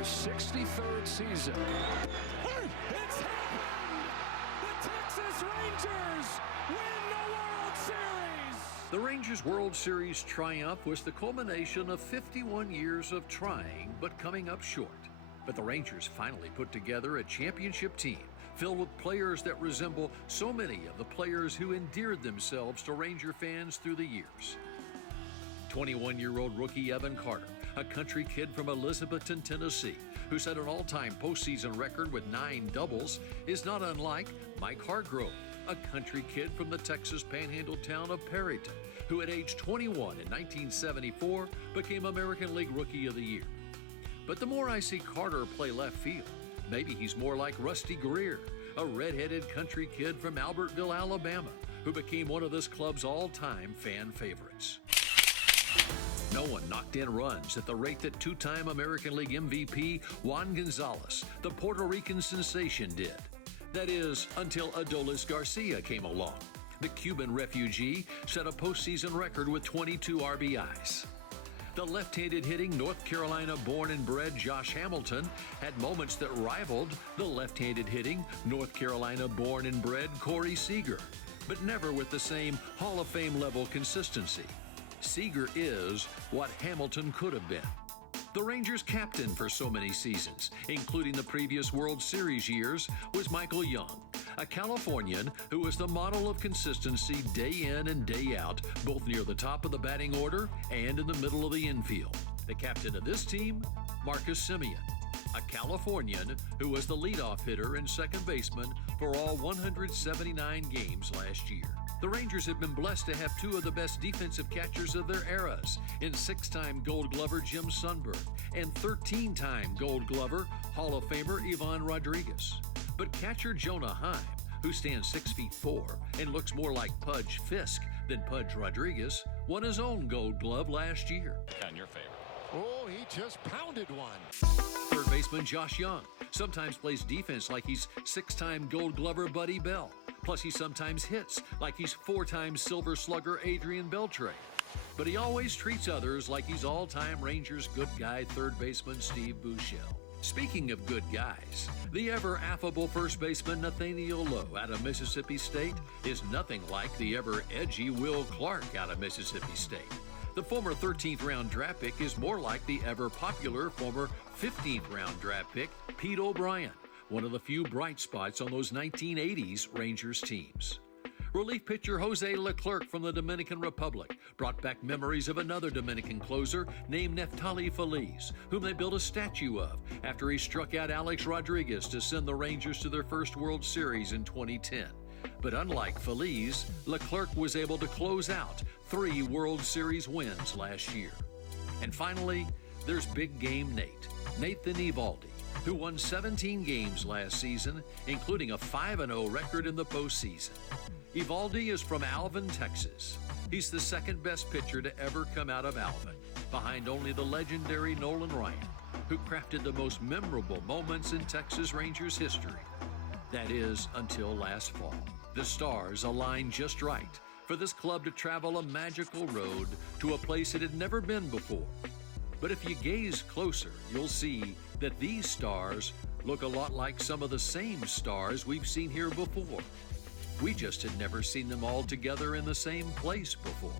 their 63rd season. It's happened! The Texas Rangers win the World Series! The Rangers' World Series triumph was the culmination of 51 years of trying but coming up short. But the Rangers finally put together a championship team filled with players that resemble so many of the players who endeared themselves to Ranger fans through the years. 21-year-old rookie Evan Carter, a country kid from Elizabethton, Tennessee, who set an all-time postseason record with 9 doubles, is not unlike Mike Hargrove, a country kid from the Texas panhandle town of Perryton, who at age 21 in 1974 became American League Rookie of the Year. But the more I see Carter play left field, maybe he's more like Rusty Greer, a red-headed country kid from Albertville, Alabama, who became one of this club's all-time fan favorites. No one knocked in runs at the rate that two-time American League MVP Juan Gonzalez, the Puerto Rican sensation, did. That is, until Adolis Garcia came along. The Cuban refugee set a postseason record with 22 RBIs. The left-handed hitting North Carolina-born and bred Josh Hamilton had moments that rivaled the left-handed hitting North Carolina-born and bred Corey Seager, but never with the same Hall of Fame level consistency. Seager is what Hamilton could have been. The Rangers' captain for so many seasons, including the previous World Series years, was Michael Young, a Californian who was the model of consistency day in and day out, both near the top of the batting order and in the middle of the infield. The captain of this team, Marcus Semien, a Californian who was the leadoff hitter and second baseman for all 179 games last year. The Rangers have been blessed to have two of the best defensive catchers of their eras in 6-time Gold Glover Jim Sundberg and 13-time Gold Glover Hall of Famer Ivan Rodriguez. But catcher Jonah Heim, who stands 6'4" and looks more like Pudge Fisk than Pudge Rodriguez, won his own Gold Glove last year. On your favorite. Oh, he just pounded one. Third baseman Josh Young sometimes plays defense like he's 6-time Gold Glover Buddy Bell. Plus, he sometimes hits like he's 4-time Silver Slugger Adrian Beltre. But he always treats others like he's all-time Rangers good guy third baseman Steve Buechele. Speaking of good guys, the ever-affable first baseman Nathaniel Lowe out of Mississippi State is nothing like the ever-edgy Will Clark out of Mississippi State. The former 13th-round draft pick is more like the ever-popular former 15th-round draft pick Pete O'Brien, one of the few bright spots on those 1980s Rangers teams. Relief pitcher Jose Leclerc from the Dominican Republic brought back memories of another Dominican closer named Neftali Feliz, whom they built a statue of after he struck out Alex Rodriguez to send the Rangers to their first World Series in 2010. But unlike Feliz, Leclerc was able to close out 3 World Series wins last year. And finally, there's Big Game Nate, Nathan Eovaldi, who won 17 games last season, including a 5-0 record in the postseason. Eovaldi is from Alvin, Texas. He's the second best pitcher to ever come out of Alvin, behind only the legendary Nolan Ryan, who crafted the most memorable moments in Texas Rangers history. That is, until last fall. The stars aligned just right for this club to travel a magical road to a place it had never been before. But if you gaze closer, you'll see that these stars look a lot like some of the same stars we've seen here before. We just had never seen them all together in the same place before.